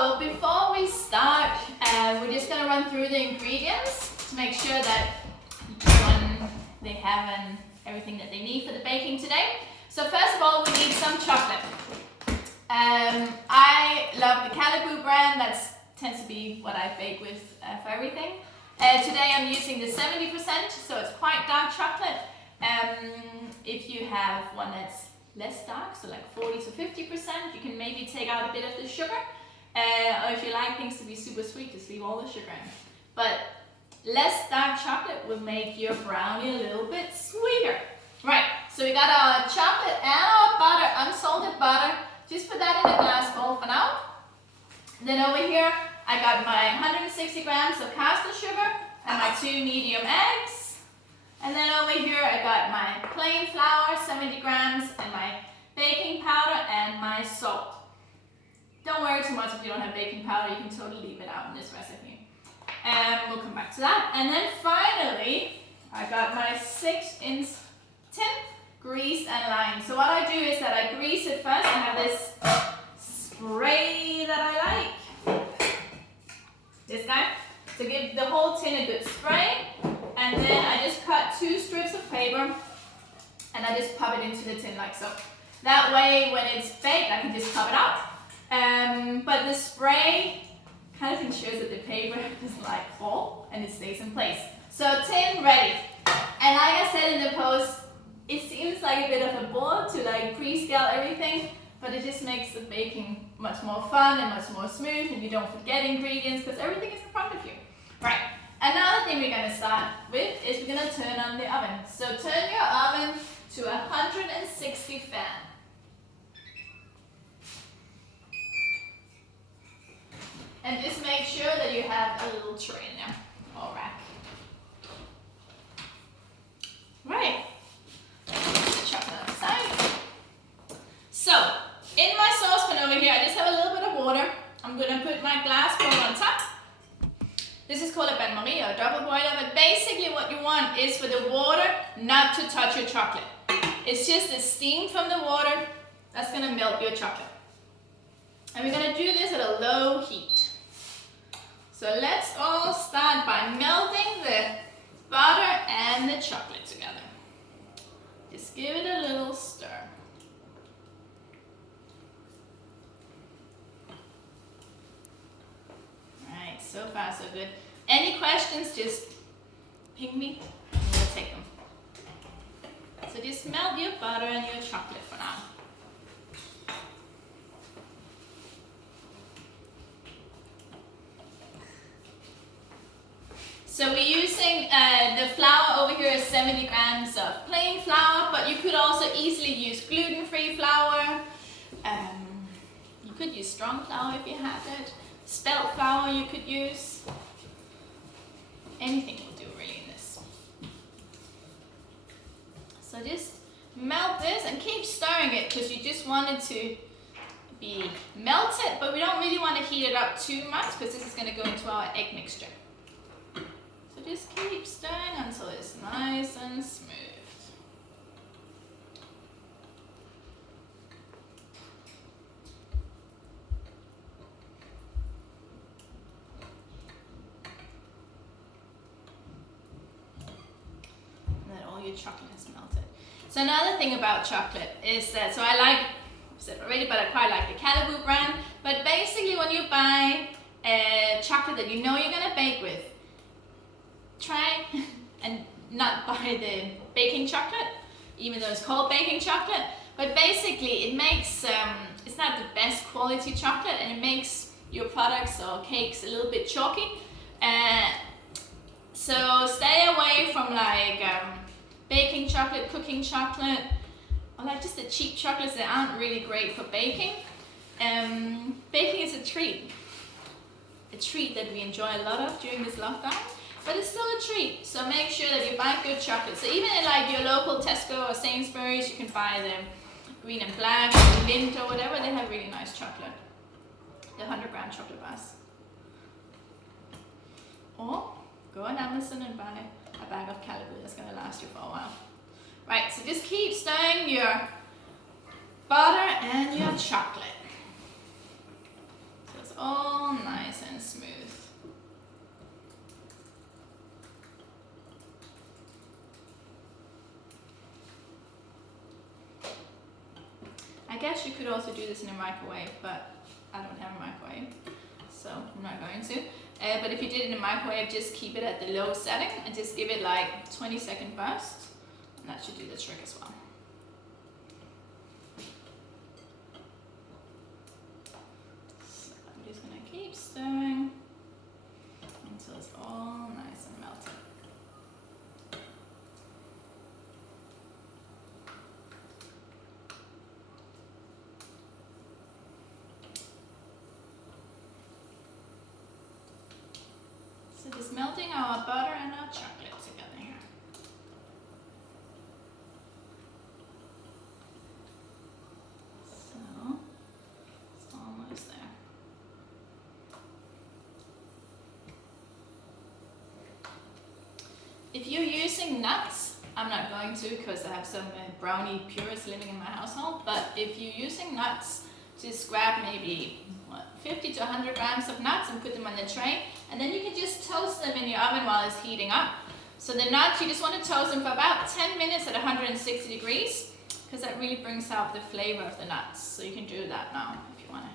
So before we start, we're just gonna run through the ingredients to make sure that they have everything that they need for the baking today. So first of all, we need some chocolate. I love the Caribou brand. That tends to be what I bake with for everything. Today I'm using the 70%, so it's quite dark chocolate. If you have one that's less dark, so like 40 to 50%, you can maybe take out a bit of the sugar. Or if you like things to be super sweet, just leave all the sugar in. But less dark chocolate will make your brownie a little bit sweeter. Right, so we got our chocolate and our butter, unsalted butter. Just put that in a glass bowl for now. Then over here, I got my 160 grams of caster sugar and my 2 medium eggs. And then over here, I got my plain flour, 70 grams, and my baking powder and my salt. Don't worry too much if you don't have baking powder, you can totally leave it out in this recipe. And we'll come back to that. And then finally, I got my 6-inch tin greased and lined. So what I do is that I grease it first. I have this spray that I like. This guy. To give the whole tin a good spray. And then I just cut 2 strips of paper and I just pop it into the tin like so. That way when it's baked, I can just pop it out. But the spray kind of ensures that the paper doesn't like fall and it stays in place. So tin ready. And like I said in the post, it seems like a bit of a bore to like pre-scale everything, but it just makes the baking much more fun and much more smooth, and you don't forget ingredients because everything is in front of you. Right, another thing we're going to start with is we're going to turn on the oven. So turn your oven to 160 fan. And just make sure that you have a little tray in there, or rack. Right. Chocolate on the side. So, in my saucepan over here, I just have a little bit of water. I'm going to put my glass bowl on top. This is called a bain-marie or double boiler, but basically what you want is for the water not to touch your chocolate. It's just the steam from the water that's going to melt your chocolate. And we're going to do this at a low heat. So let's all start by melting the butter and the chocolate together. Just give it a little stir. Alright, so far so good. Any questions, just ping me and we'll take them. So just melt your butter and your chocolate for now. So we're using the flour over here is 70 grams of plain flour, but you could also easily use gluten-free flour. You could use strong flour if you have it. Spelt flour you could use. Anything will do really in this. So just melt this and keep stirring it because you just want it to be melted, but we don't really want to heat it up too much because this is going to go into our egg mixture. So just keep stirring until it's nice and smooth. And then all your chocolate is melted. So another thing about chocolate is that, so I like, I've said already, but I quite like the Caribou brand. But basically when you buy chocolate that you know you're going to bake with, try and not buy the baking chocolate, even though it's called baking chocolate. But basically it makes, it's not the best quality chocolate and it makes your products or cakes a little bit chalky. So stay away from like baking chocolate, cooking chocolate, or like just the cheap chocolates that aren't really great for baking. Baking is a treat that we enjoy a lot of during this lockdown. But it's still a treat, so make sure that you buy good chocolate. So even in like your local Tesco or Sainsbury's, you can buy the green and black, or mint or whatever. They have really nice chocolate. The 100-gram chocolate bars. Or go on Amazon and buy a bag of Caribou that's going to last you for a while. Right, so just keep stirring your butter and your chocolate. So it's all nice and smooth. I guess you could also do this in a microwave, but I don't have a microwave, so I'm not going to. But if you did it in a microwave, just keep it at the low setting and just give it like 20-second burst, and that should do the trick as well. So I'm just gonna keep stirring until it's all nice and melted. So just melting our butter and our chocolate together here. So it's almost there. If you're using nuts, I'm not going to because I have some brownie purists living in my household, but if you're using nuts, just grab maybe 50 to 100 grams of nuts and put them on the tray, and then you can just toast them in your oven while it's heating up. So the nuts, you just want to toast them for about 10 minutes at 160 degrees because that really brings out the flavor of the nuts. So you can do that now if you want to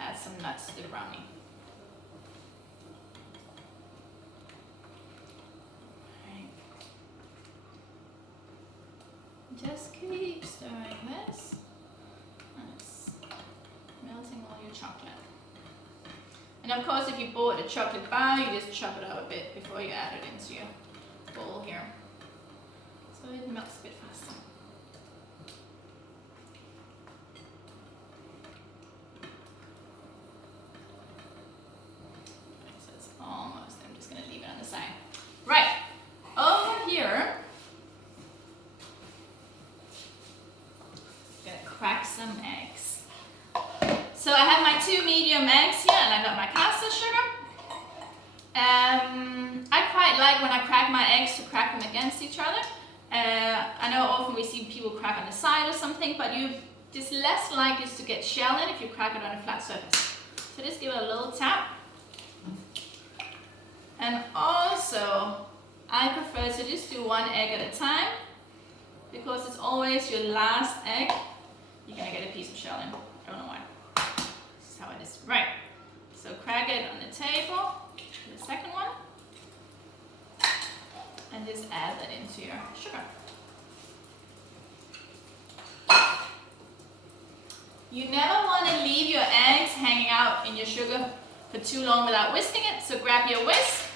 add some nuts to the brownie. Right. Just keep stirring this, and it's melting all your chocolate. And of course, if you bought a chocolate bar, you just chop it up a bit before you add it into your bowl here, so it melts a bit faster. Right, so it's almost, I'm just going to leave it on the side. Right, over here, I'm going to crack some eggs. So I have my 2 medium eggs here, and I got my caster sugar. I quite like when I crack my eggs to crack them against each other. I know often we see people crack on the side or something, but you're just less likely to get shell in if you crack it on a flat surface. So just give it a little tap. And also, I prefer to just do 1 egg at a time, because it's always your last egg you're going to get a piece of shell in. I don't know why. This is how it is. Right. So crack it on the table, the second one, and just add that into your sugar. You never want to leave your eggs hanging out in your sugar for too long without whisking it, so grab your whisk.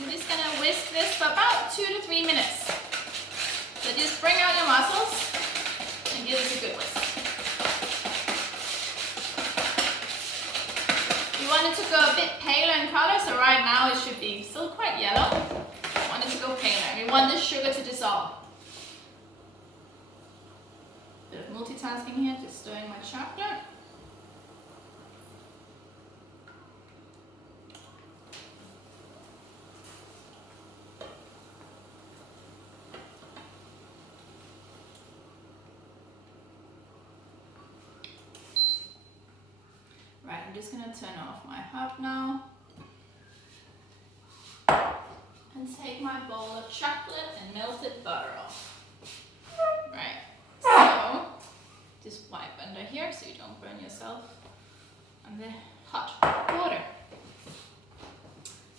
We're just going to whisk this for about 2 to 3 minutes. So just bring out your muscles and give this a good whisk. You want it to go a bit paler in color, so right now it should be still quite yellow. You want it to go paler. We want the sugar to dissolve. Bit of multitasking here, just stirring my chocolate. Right, I'm just going to turn off my hob now and take my bowl of chocolate and melted butter off. Right, so just wipe under here so you don't burn yourself on the hot water.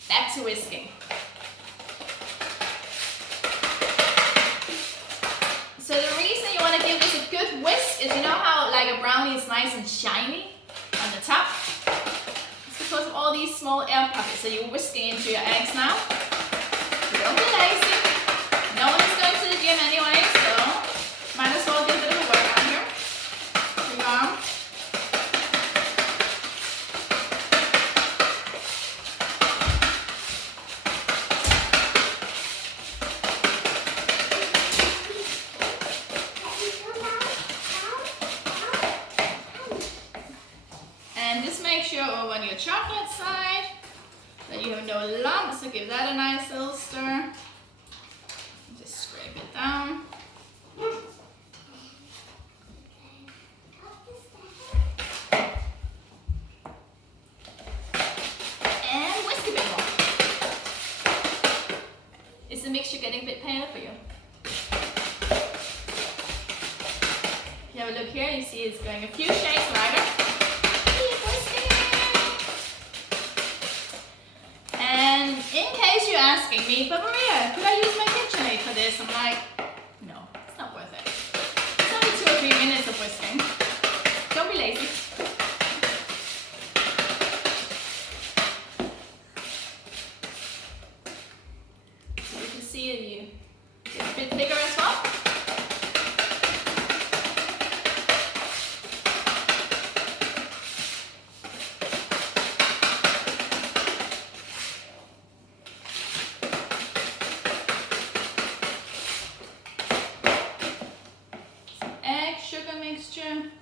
Back to whisking. So the reason you want to give this a good whisk is, you know how like a brownie is nice and shiny on the top? It's because of all these small air pockets. So you're whisking into your eggs now. So don't be lazy. No one is going to the gym anyway, so might as well do a bit of a workout here. Here you are. And just make sure over on your chocolate side that you have no lumps, so give that a nice little stir. Just scrape it down. a look here, you see it's going a few shades lighter. Keep whisking. And in case you're asking me, but Maria, could I use my KitchenAid for this? I'm like, no, it's not worth it. It's only 2 or 3 minutes of whisking. Don't be lazy. So you can see it's a bit thicker as well.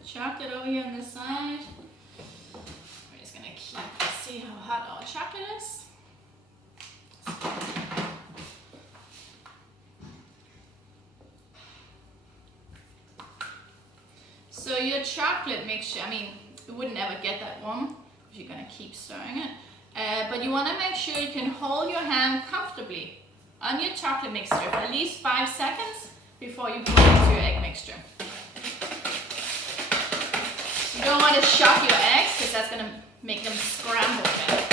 Chocolate over here on this side. We're just gonna see how hot our chocolate is. So your chocolate mixture, I mean, it wouldn't ever get that warm if you're gonna keep stirring it. But you wanna make sure you can hold your hand comfortably on your chocolate mixture for at least 5 seconds before you pour it into your egg mixture. You don't want to shock your eggs because that's going to make them scramble again.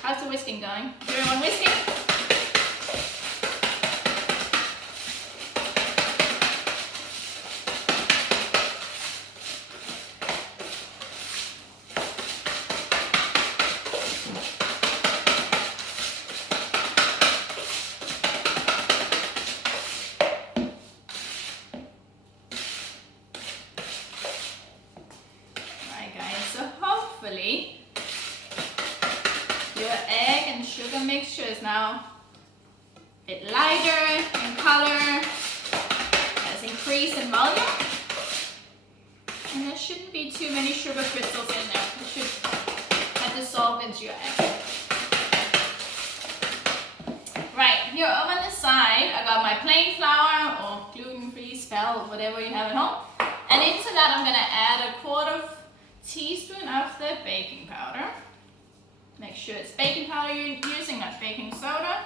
How's the whisking going? Is everyone whisking? Your egg and sugar mixture is now a bit lighter in color, has increased in volume, and there shouldn't be too many sugar crystals in there. It should have dissolved into your egg. Right, here over the side, I got my plain flour or gluten-free, spelt, whatever you have at home, and into that I'm going to add 1/4 teaspoon of the baking powder. Make sure it's baking powder you're using, not baking soda.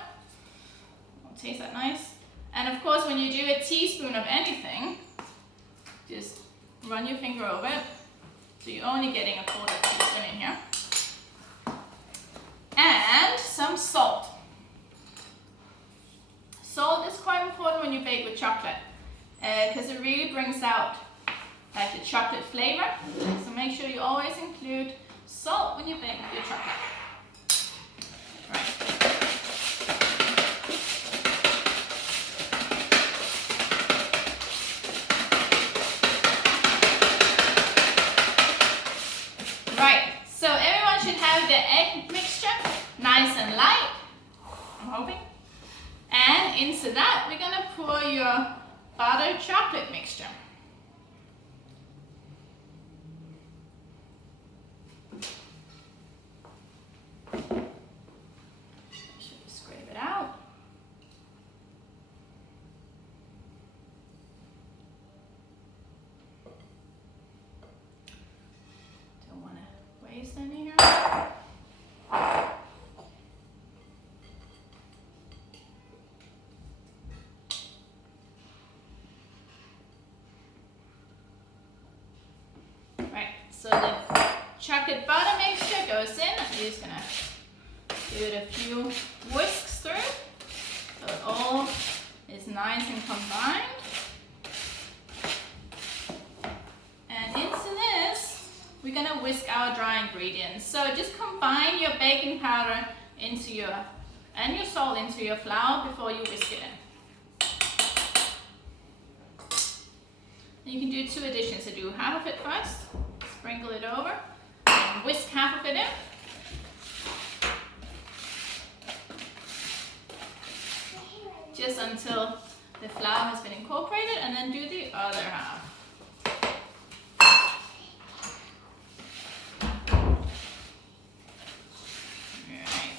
It'll taste that nice. And of course, when you do a teaspoon of anything, just run your finger over it. So you're only getting 1/4 teaspoon in here. And some salt. Salt is quite important when you bake with chocolate because it really brings out like the chocolate flavor. So make sure you always include salt when you bake your chocolate. Right. Right, so everyone should have the egg mixture nice and light, I'm hoping. And into that, we're gonna pour your buttered chocolate mixture. Scrape it out. Don't want to waste any here. Right, so the chocolate butter mixture goes in. I'm just gonna give it a few whisks through so it all is nice and combined. And into this, we're gonna whisk our dry ingredients. So just combine your baking powder into your salt into your flour before you whisk it in. And you can do 2 additions. So do half of it first, sprinkle it over, and whisk half of it in. Just until the flour has been incorporated, and then do the other half. Right.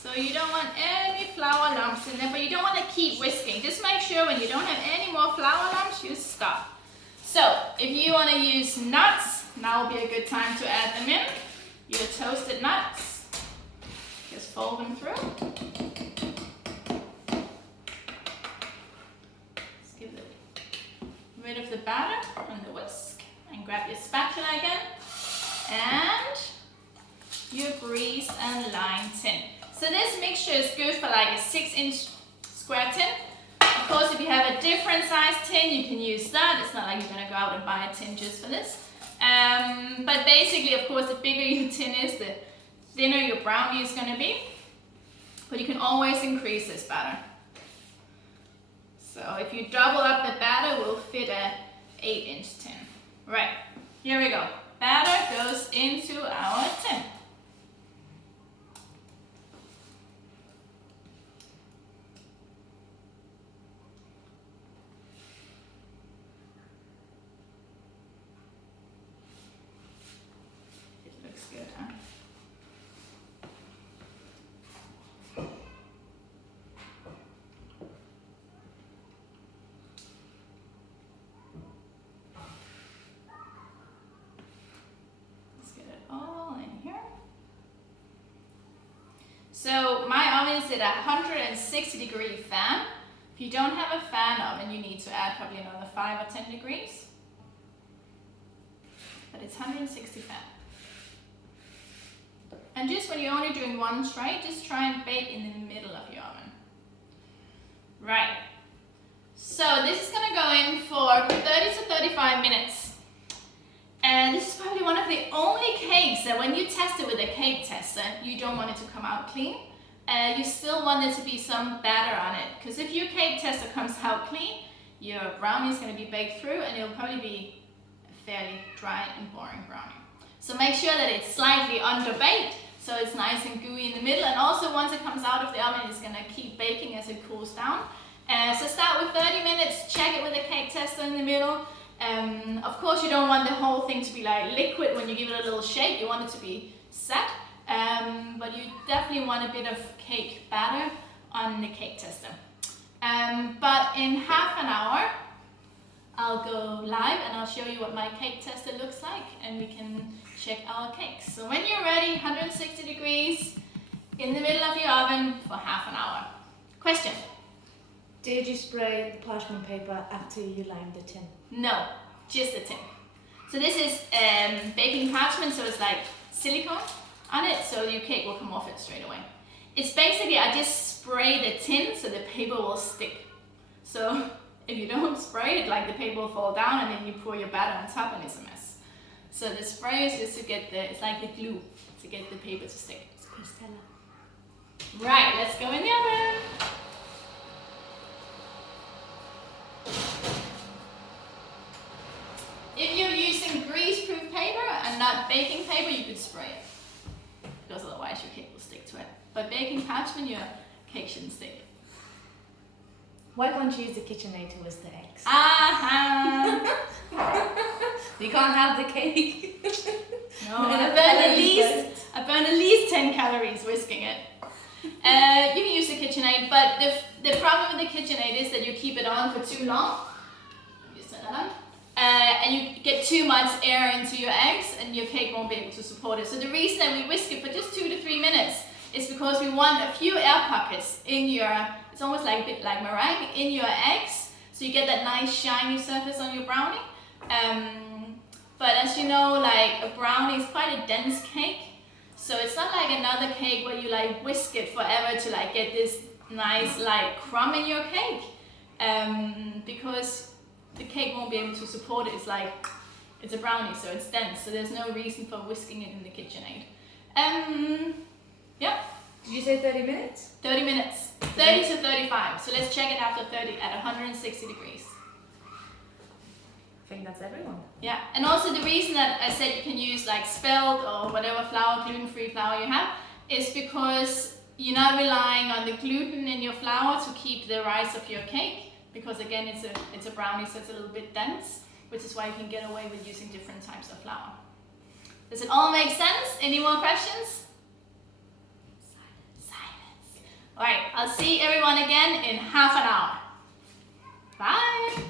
So you don't want any flour lumps in there, but you don't want to keep whisking. Just make sure when you don't have any more flour lumps, you stop. So if you want to use nuts, now will be a good time to add them in. Your toasted nuts. Just fold them through. rid of the batter on the whisk and grab your spatula again and your greased and lined tin. So this mixture is good for like a 6-inch square tin. Of course, if you have a different size tin, you can use that. It's not like you're gonna go out and buy a tin just for this. But basically, of course, the bigger your tin is, the thinner your brownie is gonna be. But you can always increase this batter. So if you double up the batter, we'll fit a 8-inch tin. Right, here we go. Batter goes into our tin. It looks good, huh? So my oven is at a 160-degree fan. If you don't have a fan oven, you need to add probably another 5 or 10 degrees. But it's 160 fan. And just when you're only doing one tray, just try and bake in the middle of your oven. Right. So this is gonna go in for 30 to 35 minutes. And this is probably one of the only cakes that when you test it with a cake tester, you don't want it to come out clean. You still want there to be some batter on it. Because if your cake tester comes out clean, your brownie is going to be baked through and it'll probably be a fairly dry and boring brownie. So make sure that it's slightly underbaked, so it's nice and gooey in the middle. And also once it comes out of the oven, it's going to keep baking as it cools down. So start with 30 minutes, check it with a cake tester in the middle. Of course, you don't want the whole thing to be like liquid when you give it a little shake. You want it to be set, but you definitely want a bit of cake batter on the cake tester. But in half an hour, I'll go live and I'll show you what my cake tester looks like and we can check our cakes. So when you're ready, 160 degrees in the middle of your oven for half an hour. Question? Did you spray the parchment paper after you lined the tin? No, just the tin. So this is baking parchment, so it's like silicone on it, so your cake will come off it straight away. It's basically, I just spray the tin so the paper will stick. So if you don't spray it, like the paper will fall down and then you pour your batter on top and it's a mess. So the spray is just to get the, it's like the glue, to get the paper to stick. It's Christella. Right, let's go in the oven. If you're using grease-proof paper and not baking paper, you could spray it, because otherwise your cake will stick to it. But baking parchment, your cake shouldn't stick. Why can't you use the KitchenAid to whisk the eggs? Aha! You can't have the cake. No, I burn at least 10 calories whisking it. You can use the KitchenAid, but the problem with the KitchenAid is that you keep it on for too long. Just turn that on. And you get too much air into your eggs and your cake won't be able to support it. So the reason that we whisk it for just 2 to 3 minutes is because we want a few air pockets in your, it's almost like a bit like meringue, in your eggs. So you get that nice shiny surface on your brownie. But as you know, like a brownie is quite a dense cake. So it's not like another cake where you like whisk it forever to like get this nice like crumb in your cake. Because the cake won't be able to support it. It's like, it's a brownie, so it's dense, so there's no reason for whisking it in the KitchenAid. Yeah. Did you say 30 minutes? 30 minutes. 30 to 35. So let's check it after 30 at 160 degrees. I think that's everyone. Yeah, and also the reason that I said you can use like spelt or whatever flour, gluten-free flour you have, is because you're not relying on the gluten in your flour to keep the rise of your cake. Because again, it's a brownie, so it's a little bit dense, which is why you can get away with using different types of flour. Does it all make sense? Any more questions? Silence. All right, I'll see everyone again in half an hour. Bye.